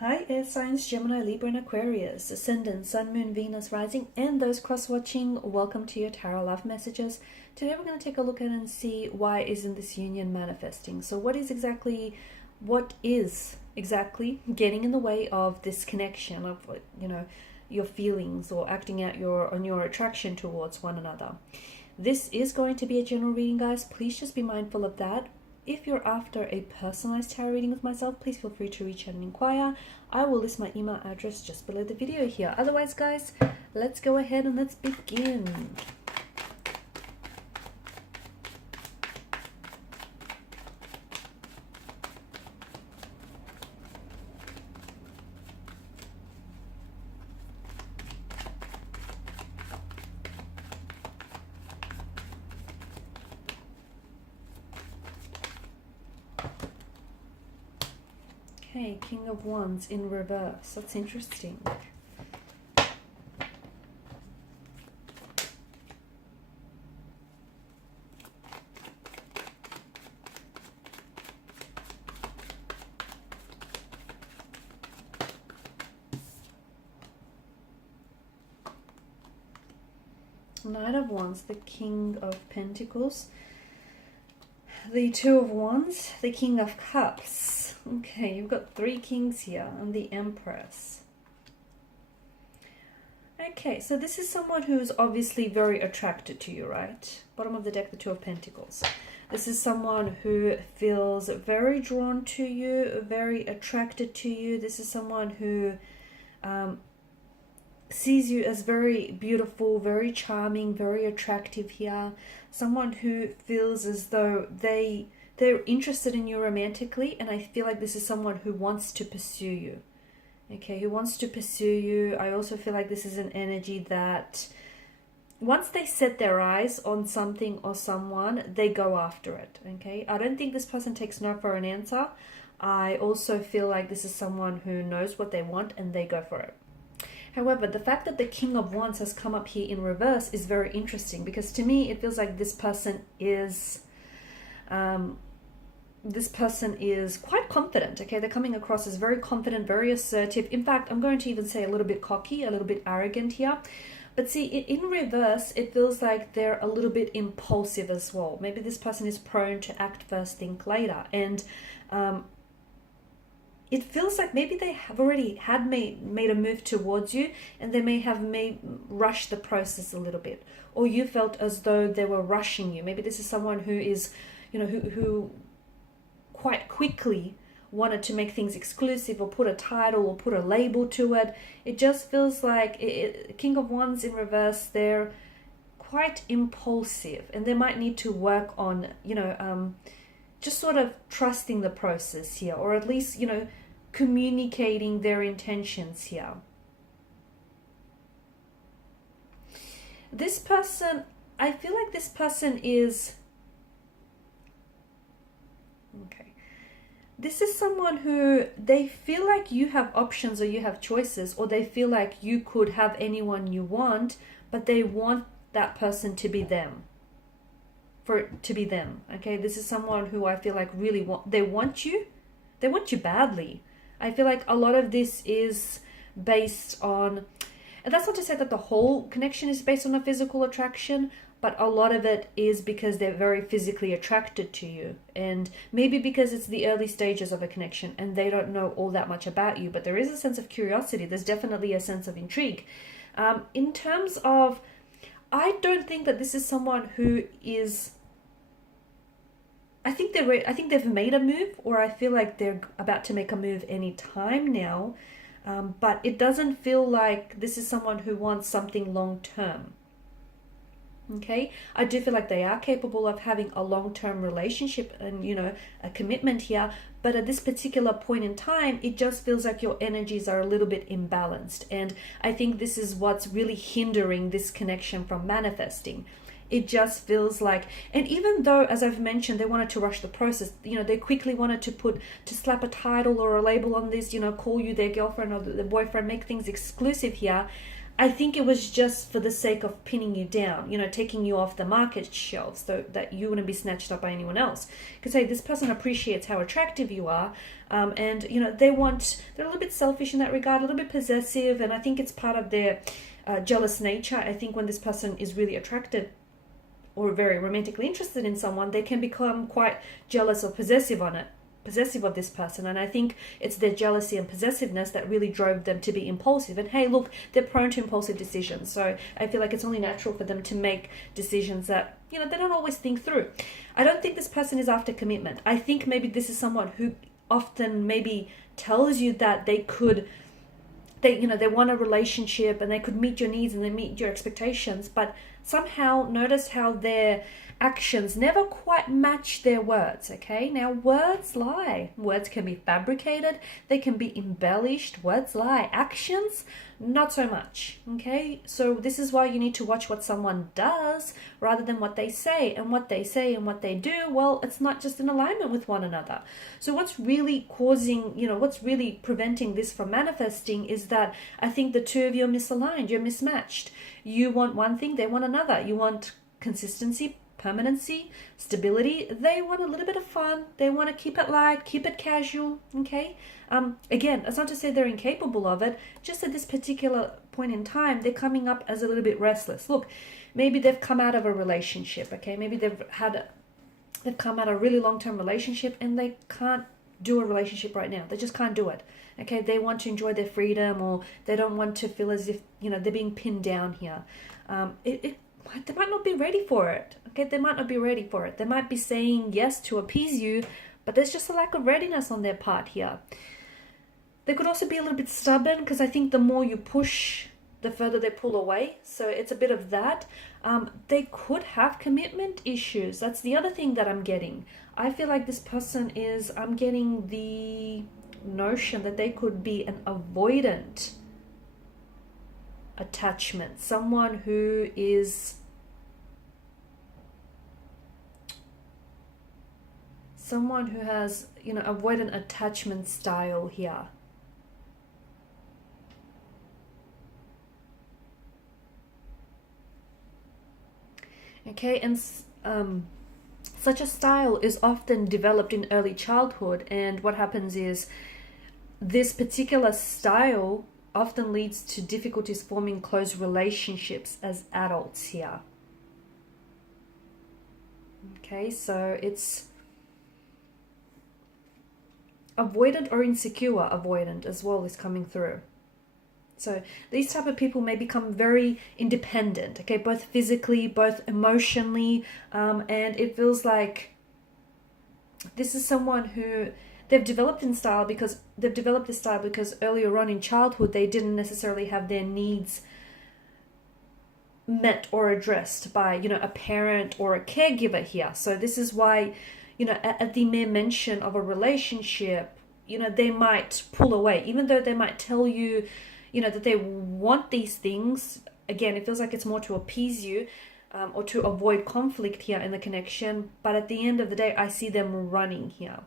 Hi, air signs Gemini, Libra, and Aquarius, Ascendant, Sun, Moon, Venus, Rising, and those cross-watching. Welcome to your Tarot Love Messages. Today we're going to take a look at and see why isn't this union manifesting. So what is exactly getting in the way of this connection of, your feelings or acting out on your attraction towards one another? This is going to be a general reading, guys. Please just be mindful of that. If you're after a personalized tarot reading with myself, please feel free to reach out and inquire. I will list my email address just below the video here. Otherwise, guys, let's go ahead and let's begin. Okay, King of Wands in reverse. That's interesting. Knight of Wands, the King of Pentacles, the Two of Wands, the King of Cups. Okay, you've got three kings here and the Empress. Okay, so this is someone who is obviously very attracted to you, right? Bottom of the deck, the Two of Pentacles. This is someone who feels very drawn to you, very attracted to you. This is someone who sees you as very beautiful, very charming, very attractive here. Someone who feels as though they're interested in you romantically, and I feel like this is someone who wants to pursue you. Okay, who wants to pursue you. I also feel like this is an energy that once they set their eyes on something or someone, they go after it. Okay, I don't think this person takes no for an answer. I also feel like this is someone who knows what they want and they go for it. However, the fact that the King of Wands has come up here in reverse is very interesting, because to me it feels like this person is quite confident. Okay, they're coming across as very confident, very assertive. In fact, I'm going to even say a little bit cocky, a little bit arrogant here. But see, in reverse, it feels like they're a little bit impulsive as well. Maybe this person is prone to act first, think later. And it feels like maybe they have already made a move towards you, and they may have rushed the process a little bit. Or you felt as though they were rushing you. Maybe this is someone who is, who quite quickly wanted to make things exclusive or put a title or put a label to it. It just feels like King of Wands in reverse, they're quite impulsive, and they might need to work on, just sort of trusting the process here, or at least, communicating their intentions here. This person, I feel like this person is... Okay. This is someone who they feel like you have options or you have choices, or they feel like you could have anyone you want, but they want that person to be them. For it to be them. Okay, this is someone who I feel like really they want you badly. I feel like a lot of this is based on, and that's not to say that the whole connection is based on a physical attraction, but a lot of it is because they're very physically attracted to you, and maybe because it's the early stages of a connection and they don't know all that much about you, but there is a sense of curiosity. There's definitely a sense of intrigue. In terms of, I don't think that this is someone who is... I think they've made a move, or I feel like they're about to make a move any time now. But it doesn't feel like this is someone who wants something long term. Okay, I do feel like they are capable of having a long-term relationship and, a commitment here. But at this particular point in time, it just feels like your energies are a little bit imbalanced. And I think this is what's really hindering this connection from manifesting. It just feels like, and even though, as I've mentioned, they wanted to rush the process, they quickly wanted to slap a title or a label on this, call you their girlfriend or their boyfriend, make things exclusive here. I think it was just for the sake of pinning you down, you know, taking you off the market shelves so that you wouldn't be snatched up by anyone else. Because, hey, this person appreciates how attractive you are. And, you know, they're a little bit selfish in that regard, a little bit possessive. And I think it's part of their jealous nature. I think when this person is really attracted or very romantically interested in someone, they can become quite jealous or possessive of this person. And I think it's their jealousy and possessiveness that really drove them to be impulsive. And hey, look, they're prone to impulsive decisions, so I feel like it's only natural for them to make decisions that, you know, they don't always think through. I don't think this person is after commitment. I think maybe this is someone who often maybe tells you that they want a relationship and they could meet your needs and they meet your expectations, but somehow notice how their actions never quite match their words. Okay, now words lie. Words can be fabricated, they can be embellished. Words lie. Actions, not so much. Okay, so this is why you need to watch what someone does rather than what they say. And what they say and what they do, well, it's not just in alignment with one another. So what's really what's really preventing this from manifesting is that I think the two of you are misaligned. You're mismatched. You want one thing, they want another. You want consistency, permanency, stability. They want a little bit of fun. They want to keep it light, keep it casual. Okay. Again, it's not to say they're incapable of it. Just at this particular point in time, they're coming up as a little bit restless. Look, maybe they've come out of a relationship. Okay. Maybe they've come out of a really long-term relationship and they can't do a relationship right now. They just can't do it. Okay. They want to enjoy their freedom, or they don't want to feel as if, you know, they're being pinned down here. They might not be ready for it. Okay, they might not be ready for it. They might be saying yes to appease you, but there's just a lack of readiness on their part here. They could also be a little bit stubborn, because I think the more you push, the further they pull away. So it's a bit of that. They could have commitment issues. That's the other thing that I'm getting. I feel like this person I'm getting the notion that they could be an avoidant attachment, someone who has, you know, avoidant attachment style here. Okay, and such a style is often developed in early childhood, and what happens is this particular style often leads to difficulties forming close relationships as adults here. Okay, so it's avoidant or insecure avoidant as well is coming through. So these type of people may become very independent, okay, both physically, both emotionally, and it feels like this is someone who they've developed this style because earlier on in childhood they didn't necessarily have their needs met or addressed by, you know, a parent or a caregiver here. So this is why, you know, at the mere mention of a relationship, you know, they might pull away, even though they might tell you, you know, that they want these things. Again, it feels like it's more to appease you, or to avoid conflict here in the connection. But at the end of the day, I see them running here.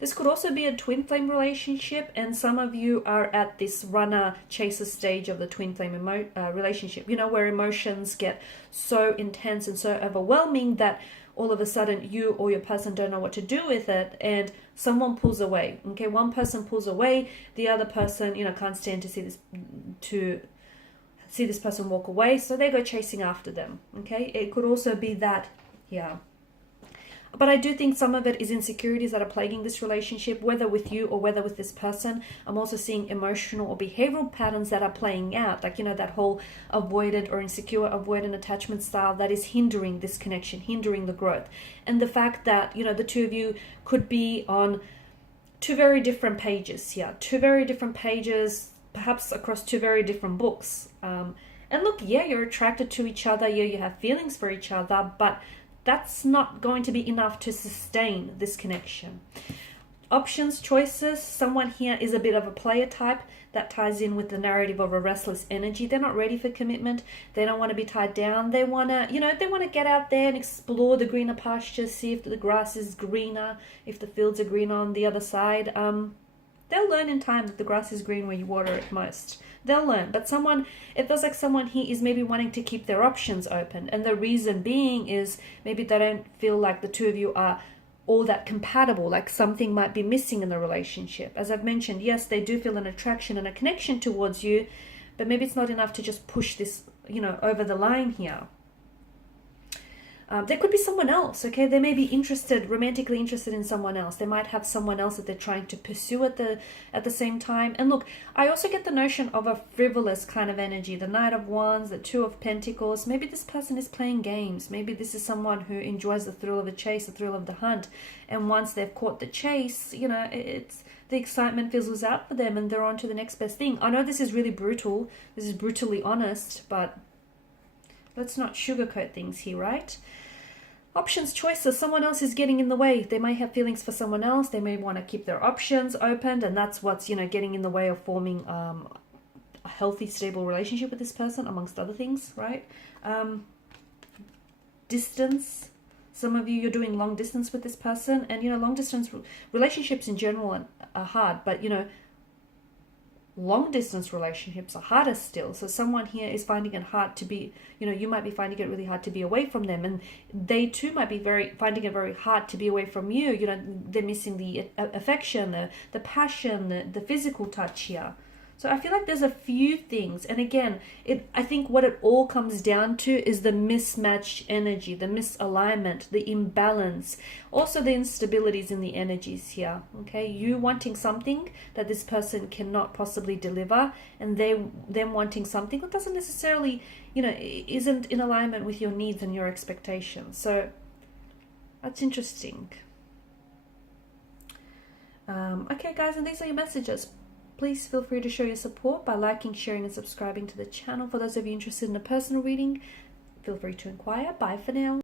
This could also be a twin flame relationship, and some of you are at this runner-chaser stage of the twin flame relationship, you know, where emotions get so intense and so overwhelming that all of a sudden you or your person don't know what to do with it, and someone pulls away. Okay, one person pulls away, the other person, you know, can't stand to see this person walk away, so they go chasing after them. Okay, it could also be that, yeah. But I do think some of it is insecurities that are plaguing this relationship, whether with you or whether with this person. I'm also seeing emotional or behavioral patterns that are playing out, like, you know, that whole avoidant or insecure avoidant attachment style that is hindering this connection, hindering the growth. And the fact that, you know, the two of you could be on two very different pages here, perhaps across two very different books. And look, yeah, you're attracted to each other, yeah, you have feelings for each other, but that's not going to be enough to sustain this connection. Options, choices. Someone here is a bit of a player type. That ties in with the narrative of a restless energy. They're not ready for commitment. They don't want to be tied down. They want to, you know, they want to get out there and explore the greener pastures, see if the grass is greener, if the fields are greener on the other side. They'll learn in time that the grass is green where you water it most. They'll learn. But it feels like someone here is maybe wanting to keep their options open. And the reason being is maybe they don't feel like the two of you are all that compatible, like something might be missing in the relationship. As I've mentioned, yes, they do feel an attraction and a connection towards you, but maybe it's not enough to just push this, over the line here. There could be someone else, okay? They may be romantically interested in someone else. They might have someone else that they're trying to pursue at the same time. And look, I also get the notion of a frivolous kind of energy. The Knight of Wands, the Two of Pentacles. Maybe this person is playing games. Maybe this is someone who enjoys the thrill of the chase, the thrill of the hunt. And once they've caught the chase, it's the excitement fizzles out for them and they're on to the next best thing. I know this is really brutal. This is brutally honest, but let's not sugarcoat things here, right? Options, choices. Someone else is getting in the way. They may have feelings for someone else. They may want to keep their options open, and that's what's, getting in the way of forming a healthy, stable relationship with this person, amongst other things, right? Distance. Some of you're doing long distance with this person, and, long distance relationships in general are hard, but, long distance relationships are harder still. So someone here is finding it hard to be, you might be finding it really hard to be away from them, and they too might be finding it very hard to be away from you. They're missing the affection, the passion, the physical touch here. So I feel like there's a few things, and again, I think what it all comes down to is the mismatched energy, the misalignment, the imbalance, also the instabilities in the energies here. Okay, you wanting something that this person cannot possibly deliver, and them wanting something that doesn't necessarily, isn't in alignment with your needs and your expectations. So that's interesting. Okay, guys, and these are your messages. Please feel free to show your support by liking, sharing, and subscribing to the channel. For those of you interested in a personal reading, feel free to inquire. Bye for now.